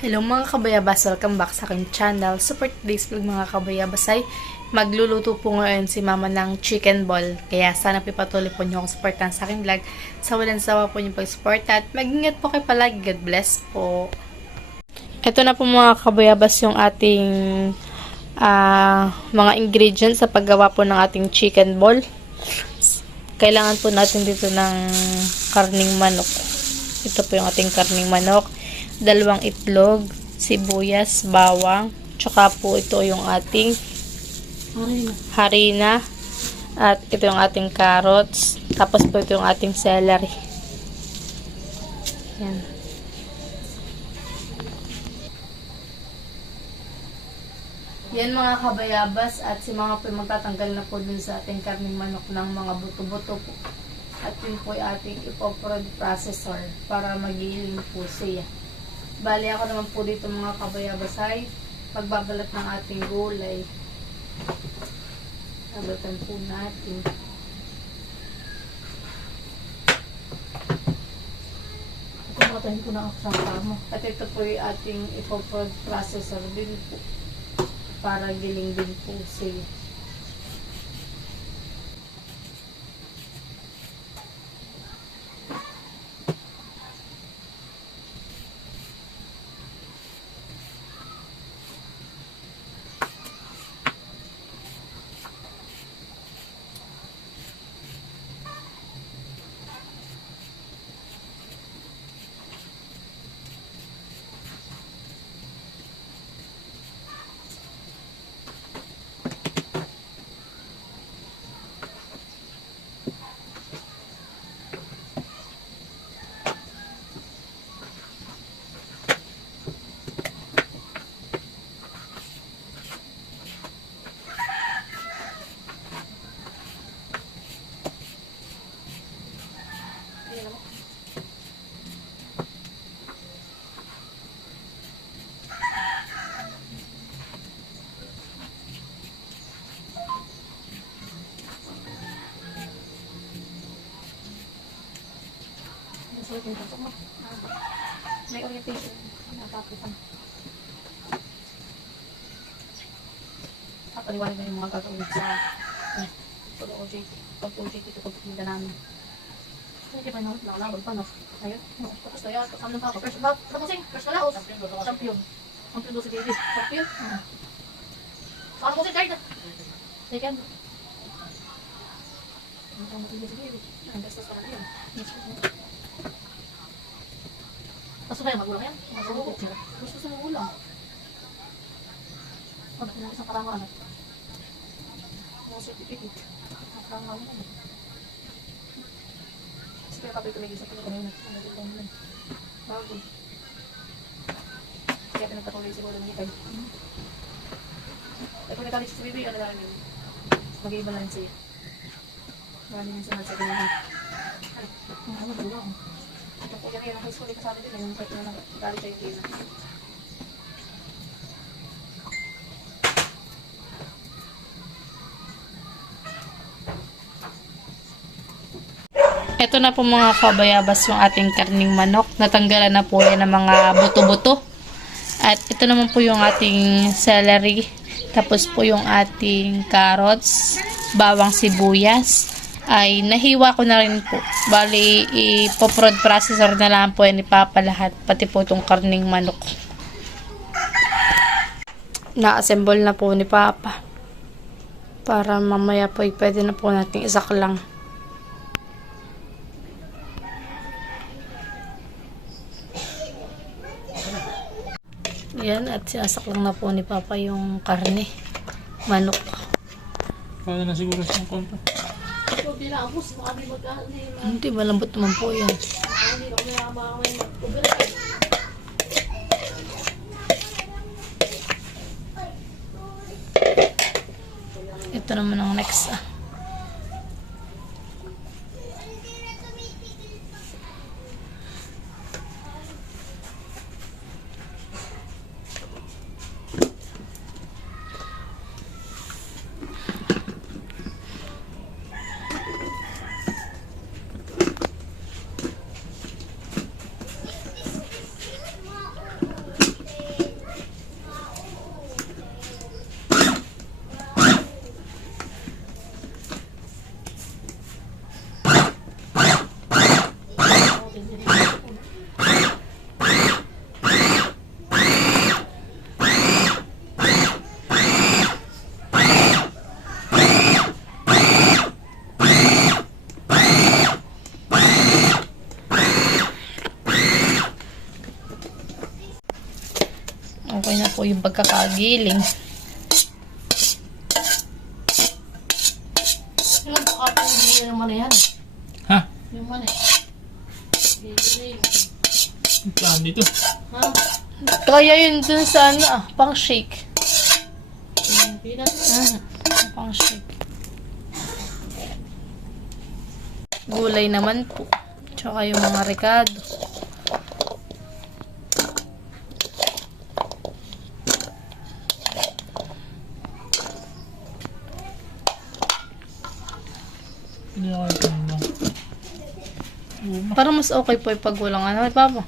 Hello mga kabayabas, welcome back sa aking channel. Super today's vlog mga kabayabas ay magluluto po ngayon si mama ng chicken ball. Kaya sana pipatuloy po niyo akong supportan sa aking vlog. Sa walang sawa po niyo pag-support at mag-ingat po kayo palagi. God bless po. Ito na po mga kabayabas yung ating mga ingredients sa paggawa po ng ating chicken ball. Kailangan po natin dito ng karning manok. Ito po yung ating karning manok. 2 itlog, sibuyas, bawang, tsaka po ito yung ating harina, at ito yung ating carrots, tapos po ito yung ating celery. Yan. Yan mga kabayabas, at si mga po magtatanggal na po dun sa ating karning manok ng mga buto-buto po. At yun po yung ating ipoprod processor para magiling po siya. Bali ako naman po dito mga kabayabas ay pagbabalat ng ating gulay. Nabatan po natin. Kumatahin ko na ako sa kamo. At ito po yung ating ipoprod processor din po. Para giling din po siya. May orientation. Natapusan. Paliwanag na yung mga gagawin sa pag-OJT. Pag-OJT ito pag-pinda namin. Hindi pa nakalawag pa, no? Ayun. Tapos na yan. Kasama ng papa. First kalaos. Champion. Champion doon si David. Champion. Saan mo si David? Second. Ang matindi si David. Ang gastos pa na yun. Gusto ba yung magulang yan? Gusto sa magulang. Ano na isang karangan? Mga certificate. Karangan mo. Kasi kaya kapit tumigil sa pino kanina. Ang nagulong mo. Bago. Kaya pinagpatuloy siguro ng hikay. Kaya kung nag-college si Bibi, ano lang yun? Mag-iiba lang siya. Marami nang sunod sa ganyan. Ano ba lang? Kung yan yung high school dito sa atin din, yung part na nag-college ay hindi na. Ito na po mga kabayabas yung ating karning manok. Natanggalan na po yan ng mga buto-buto. At ito naman po yung ating celery. Tapos po yung ating carrots, bawang sibuyas. Ay nahiwa ko na rin po. Bali, ipoprod processor na lang po yan ipapalahat. Pati po itong karning manok. Na-assemble na po ni Papa. Para mamaya po pwede na po natin isak lang. Yan, at siyasak lang na po ni Papa yung karne. Manok. Kaya na siguro siyang konto. Hindi, malambot naman po yan. Ito naman ang next. yung pagkakagiling. Yung pagkakagiling naman yan. Ha? Yung man eh. Giling. Saan dito? Ha? Kaya yun dun sa pang shake. Pang shake. Gulay naman po. Tsaka yung mga rekado. Hindi ako ito mo. Parang mas okay po yung pag walang ano. Ay, Papa.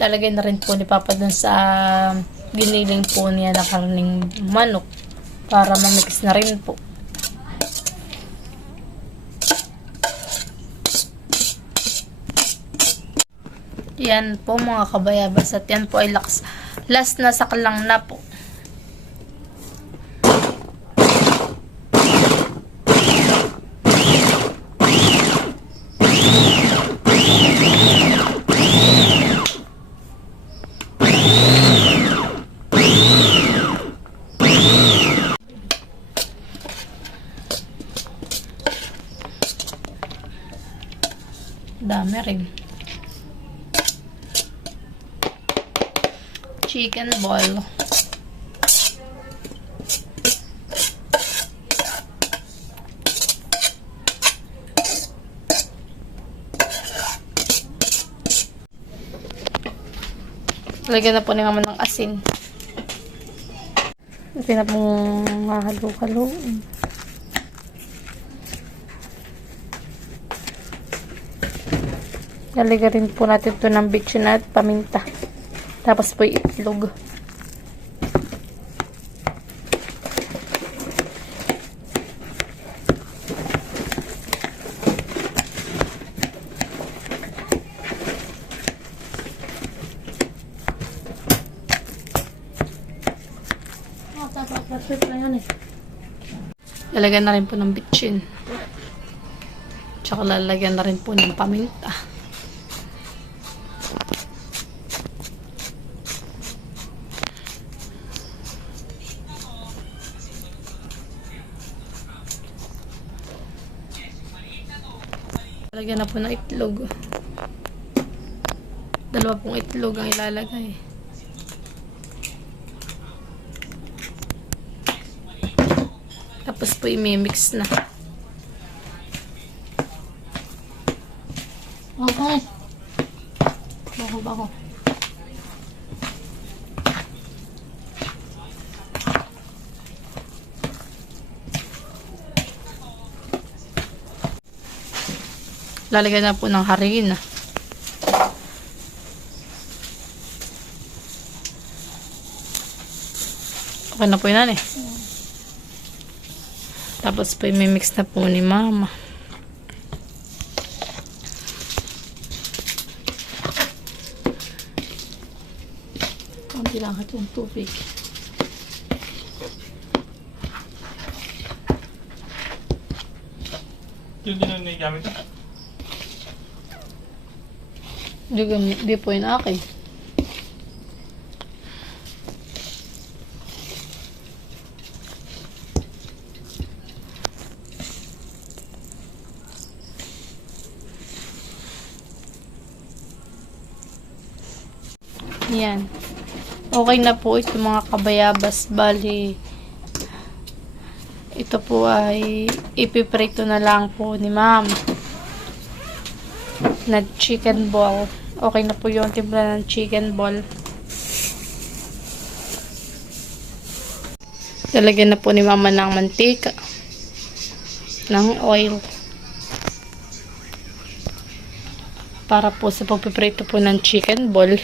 Lalagay na rin po ni Papa dun sa giniling po niya na karning manok para mamix na rin po. Yan po mga kabayabas at yan po ay last na saklang na po. Dami rin. Chicken ball. Lagyan na po ni Mama ng asin. Ito na pong halo-halo. Lalagyan rin po natin ito ng bitchin at paminta. Tapos po yung itlog. Lalagyan na rin po ng bitchin. Tsaka lalagyan na rin po ng paminta. Lalagyan na po ng itlog. Dalawa pong itlog ang ilalagay. Tapos po i-mix na. Okay. Bako. Lalagyan na po ng harina. Okay na po yun, eh. Tapos po i-mix na po ni Mama. Kunti lang ito yung tubig. Yun din ang nagamit ko. Di po yun akin. Yan. Okay na po ito mga kabayabas. Bali, ito po ay ipiprito na lang po ni Ma'am na chicken ball. Okay na po yung timpla ng chicken ball. Lalagyan na po ni Mama ng mantika, ng oil, para po sa pagpiprito po ng chicken ball.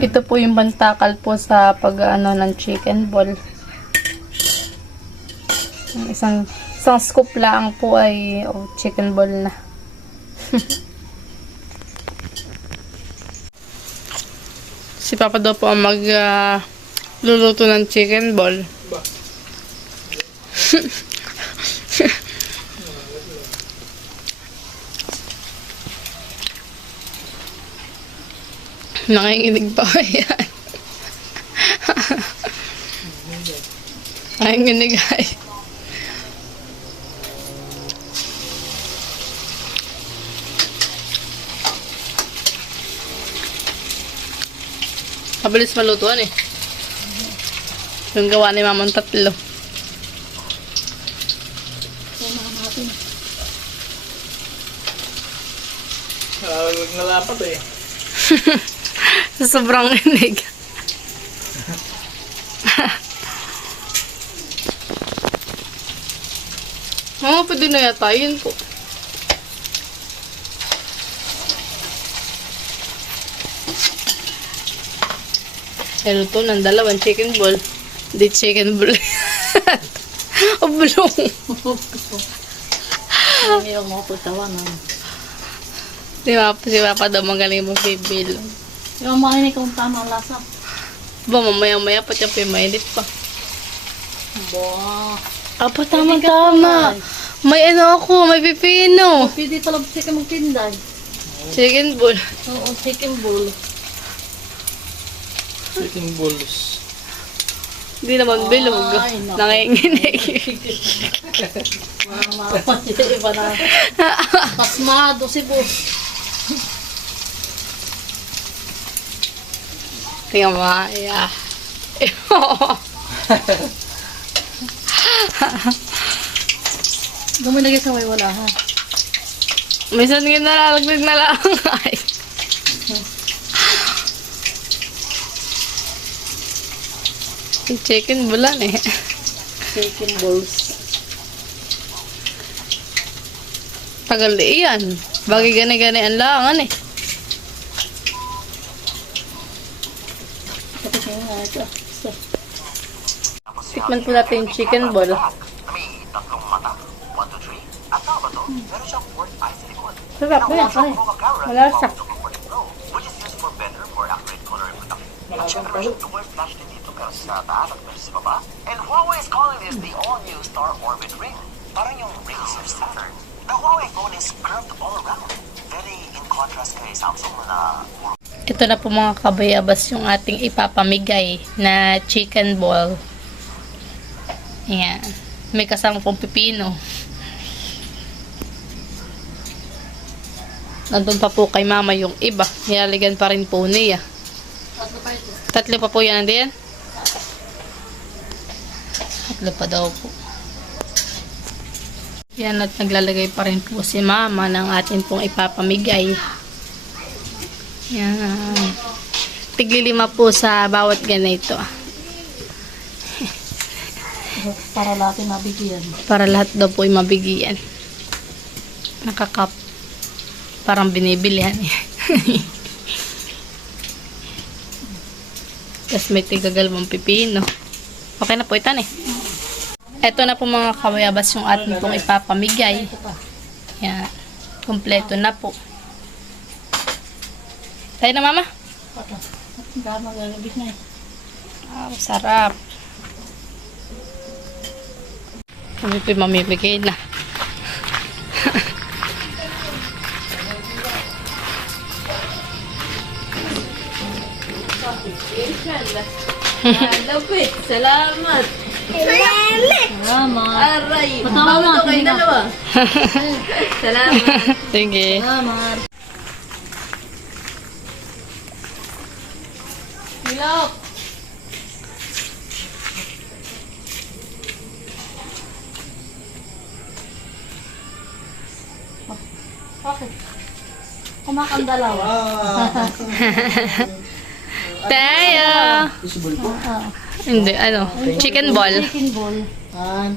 Ito po yung bantakal po sa pag-ano ng chicken ball. Yung isang scoop lang po ay chicken ball na. Si Papa daw po ang luluto ng chicken ball. Nakinginig pa ko yan. Nakinginig ay. Mabilis malutuan eh. Yung gawa ni Mamang tatlo. Nalapat eh. Sa sobrang inig. Mama, pwede na yata. Yun po. Luto ng dalawang chicken ball. Di chicken ball. Oblong. Ngayon mo po tawanan. Si Papa daw magaling magbibil. Yung makinig kung tama ang lasa. Ba, mamaya-maya pa siya mainit pa. Ba. Apa, tama-tama. May ano ako, may pipino. Pwede pala chicken magtinday. Chicken ball. Oo, chicken bowl. Chicken balls. Hindi naman bilog. Ay, naku. Nanginginig. Mama, iba na. Pasmado si boss. Tingnan mo, yeah. Guminagay sa way wala ha. Minsan nga nalalaglag na lang. Ay. Yung chicken bulan eh. Chicken balls. Tagal iyan. Bagay gani-gani ang langan eh. Tapos yung nga ito. So, Tikman po natin yung chicken ball. Sarap na yan. Wala sa. And Huawei is calling this the all-new Star Orbit ring. Parang yung rings of Saturn. The Huawei phone is curved all around. Very in contrast kay Samsung na Ito na po mga kabayabas yung ating ipapamigay na chicken ball. Ayan. May kasama pong pipino. Nandun pa po kay mama yung iba. Nilaligan pa rin po niya. Tatlo pa po yan. Hindi yan? Tatlo pa daw po. Yan at naglalagay pa rin po si mama ng atin pong ipapamigay. Yan. Tigli-5 po sa bawat ganito. para natin mabigyan. Para lahat daw po ay mabigyan. Nakakap. Parang binibilihan eh. Tapos may tigagalawang pipino. Okay na po itan eh. Ito na po mga kabayabas yung ating pong ipapamigay. Yan. Kompleto na po. Tayo na mama. Hindi magalabis na eh. Ah, sarap. Kami po mamimigay na. Lapit. Salamat. Salamat. Aray. Matawa Bawal na, ko kayo sige na. dalawa. Salamat. Sige. Salamat. Hilap. Okay. Kumakang dalawa. Tayo. Hindi, ano, chicken ball. Chicken ball.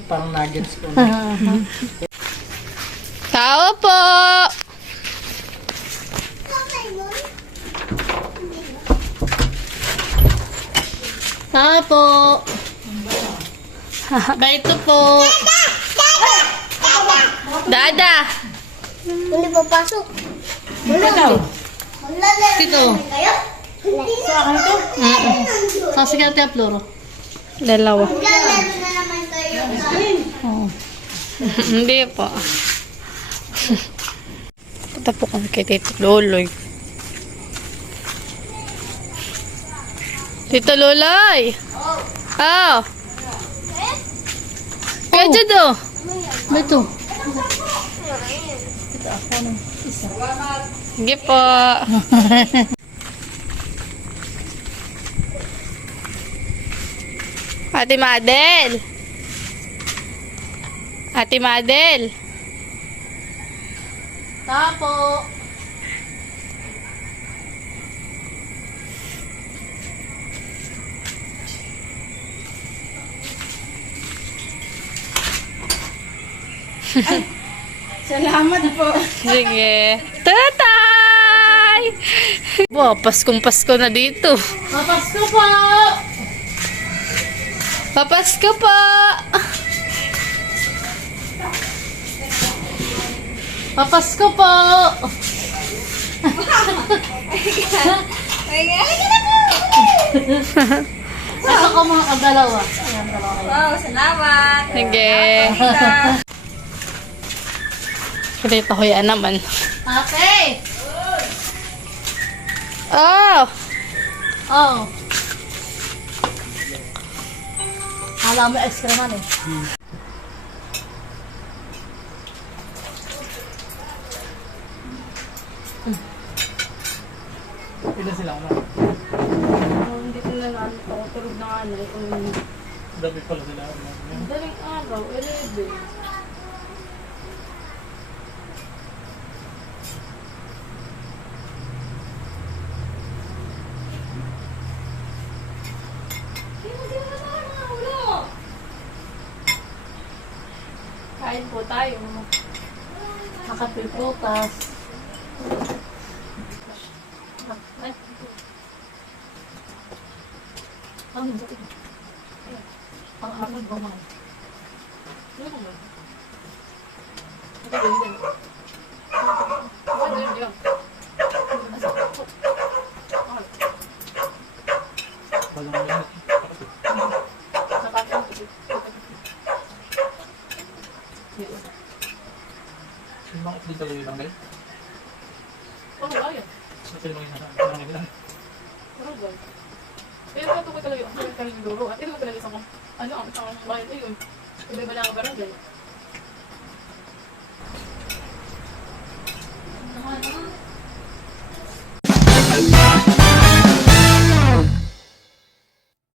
Parang nuggets po. Tao po! Tapo. Dito po. Dada! Hindi papasok. Dito. Sa akin to? Sa Secretary of Floro. Dalawa. Meron na naman kayo. Hindi po. Punta po kami kay Tito Loloy. Tito Loloy! Oh! Kaya dyan do! Dito. Sige po. Ate Madel! Ate Madel! Tapo. Salamat po. Sige. Tatay! Wow, Paskong-Pasko na dito. Papasko po. Papasko po! Papasko po. Ito ko mga kadalawa. Ayan, dalawa kayo. Wow, salamat. Sige. Kita ko yan naman. Ate. Oh! Oh. Alam mo, extra man eh. Ilan sila na? Hindi ko na naano ako. Tulog na ano. Dami pala sila. Daling araw, 11. Kain po tayo. Nakapil prutas. Ay. Ang sakit. Ang harap ba man? Ano ba? Ito ba yun? Ano yun? Walang minute. Yung mga dito lang lang guys. Oh, ayun. Kasi yung mga nasa nila. Karugay. Kaya ito ko talaga yung kanyang luro. At ito ko talaga isang ano, ang isang bahay ayun. Iba ba lang ang barangay?